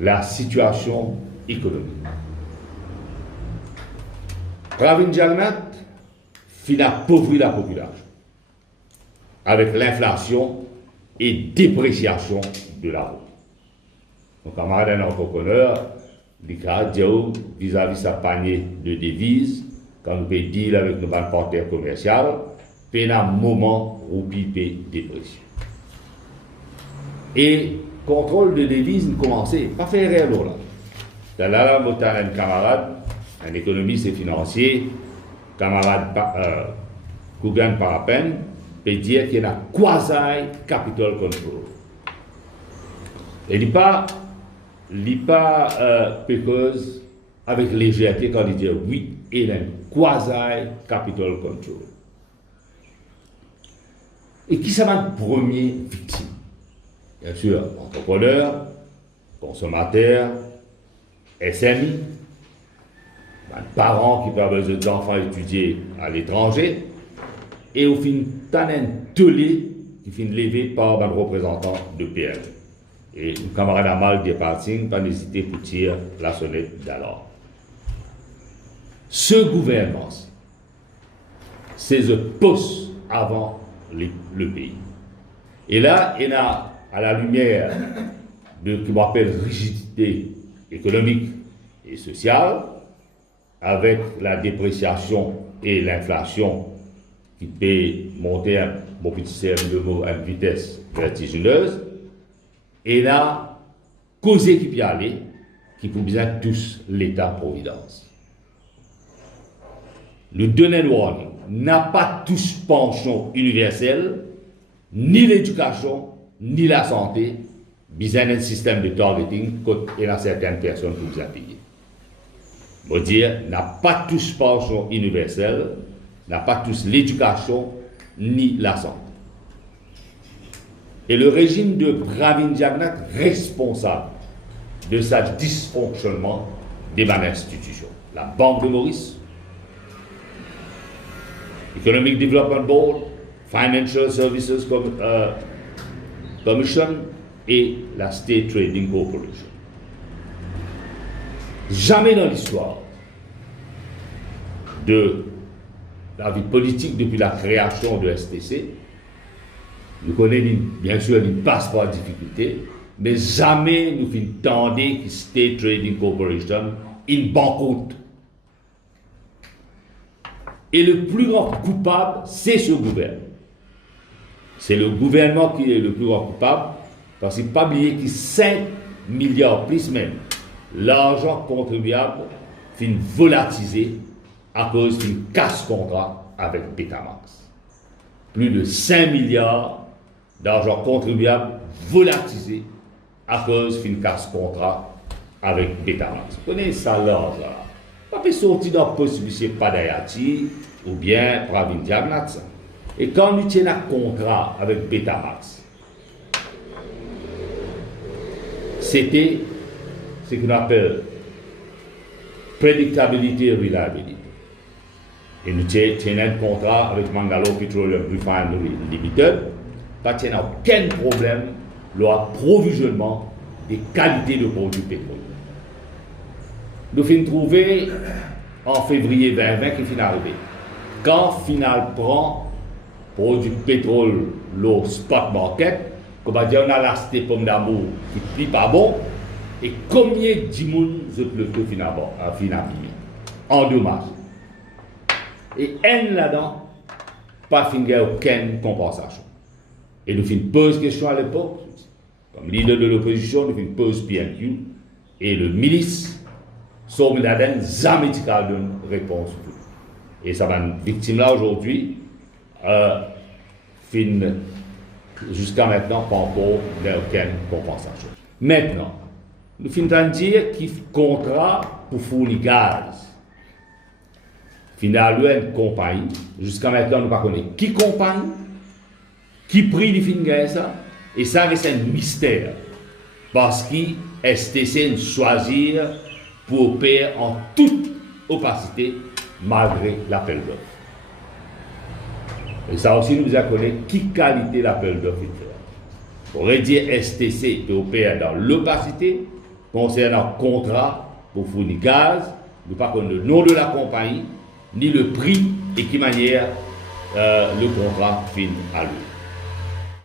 la situation économique. Pravin Jagannath finit appauvrir la population avec l'inflation et dépréciation de la route. Donc, camarade un entrepreneur, il a dit vis-à-vis sa panier de devises, quand nous payons deal avec nos partenaires commerciaux, puis à un moment où il peut déprécier. Et contrôle de devises, nous commençons, pas faire rien là. Dans là, nous avons un camarade, un économiste et financier, camarade Kougan Parapen, peut dire qu'il y a un quasi-capital control. Et il n'est pas péqueuse avec légèreté quand il dit oui, il y a un quasi-capital control. Et qui sont les premières victimes? Bien sûr, entrepreneurs, consommateurs, SMI, parents qui peuvent besoin d'enfants étudier à l'étranger, et au fin, t'as un télé qui finit levé par un représentant de PME. Et le camarade Amal des parties, pas hésiter pour tirer la sonnette d'alarme. Ce gouvernement, c'est le poste avant le pays. Et là, il y a, à la lumière de ce qu'on appelle rigidité économique et sociale, avec la dépréciation et l'inflation qui peut monter, mon petit CM2 à une vitesse vertigineuse, et là, cause qui peut aller, qui peut bien tous l'État-providence. Le donneur warning n'a pas tous pension universelle, ni l'éducation, ni la santé, besoin d'un système de targeting quand il y a certaines personnes qui vous payer. Je veux dire, n'a pas tous pension universelle, n'a pas tous l'éducation, ni la santé. Et le régime de Pravin Jagannath responsable de sa dysfonctionnement des institutions. La Banque de Maurice, Economic Development Board, Financial Services Commission et la State Trading Corporation. Jamais dans l'histoire de la vie politique depuis la création de STC, nous connaissons bien sûr une passe par difficulté, mais jamais nous finissons que State Trading Corporation une banqueroute. Et le plus grand coupable, c'est ce gouvernement. C'est le gouvernement qui est le plus grand coupable, parce qu'il ne faut pas oublier que 5 milliards, plus même, l'argent contribuable finit volatilisé à cause d'une casse-contrat avec Betamax. Plus de 5 milliards d'argent contribuable volatilisé à cause d'une casse-contrat avec Betamax. Vous connaissez ça l'argent là. Pas peut sortir dans la possibilité Padayati ou bien Pravin Jagannath. Et quand nous tenons un contrat avec Betamax, c'était ce qu'on appelle predictability et reliability. Et nous tenons un contrat avec Mangalore Petroleum Refinery Limited, pas de aucun problème l'approvisionnement des qualités de produits pétroliers. Nous finissons trouver en février 2020 qui finit arrivé. Quand final prend produit pétrole, l'eau spot market, comme on dit, on a l'acheté pomme d'amour qui plie pas bon, et combien de gens le taux final en 2 mars. Et un là-dedans, pas finir aucune compensation. Et nous finissons poser question à l'époque, comme leader de l'opposition, nous finissons poser PNQ, et le milice, Somme Laden, jamais donne réponse. Et ça va une victime là aujourd'hui, jusqu'à maintenant, pas encore aucune compensation. Maintenant, nous finissons de dire qu'il y a un contrat pour fournir gaz. Finalement, une compagnie, jusqu'à maintenant, nous ne connaissons pas qui compagnie, qui prix de fin ça, et ça reste un mystère. Parce que STC choisir pour opérer en toute opacité malgré l'appel d'offres. Et ça aussi nous a connu qui qualité l'appel d'offres. On pourrait dire STC peut opérer dans l'opacité, concernant contrat pour fournir gaz, nous ne connaissons pas le nom de la compagnie, ni le prix et qui manière le contrat fin à lui.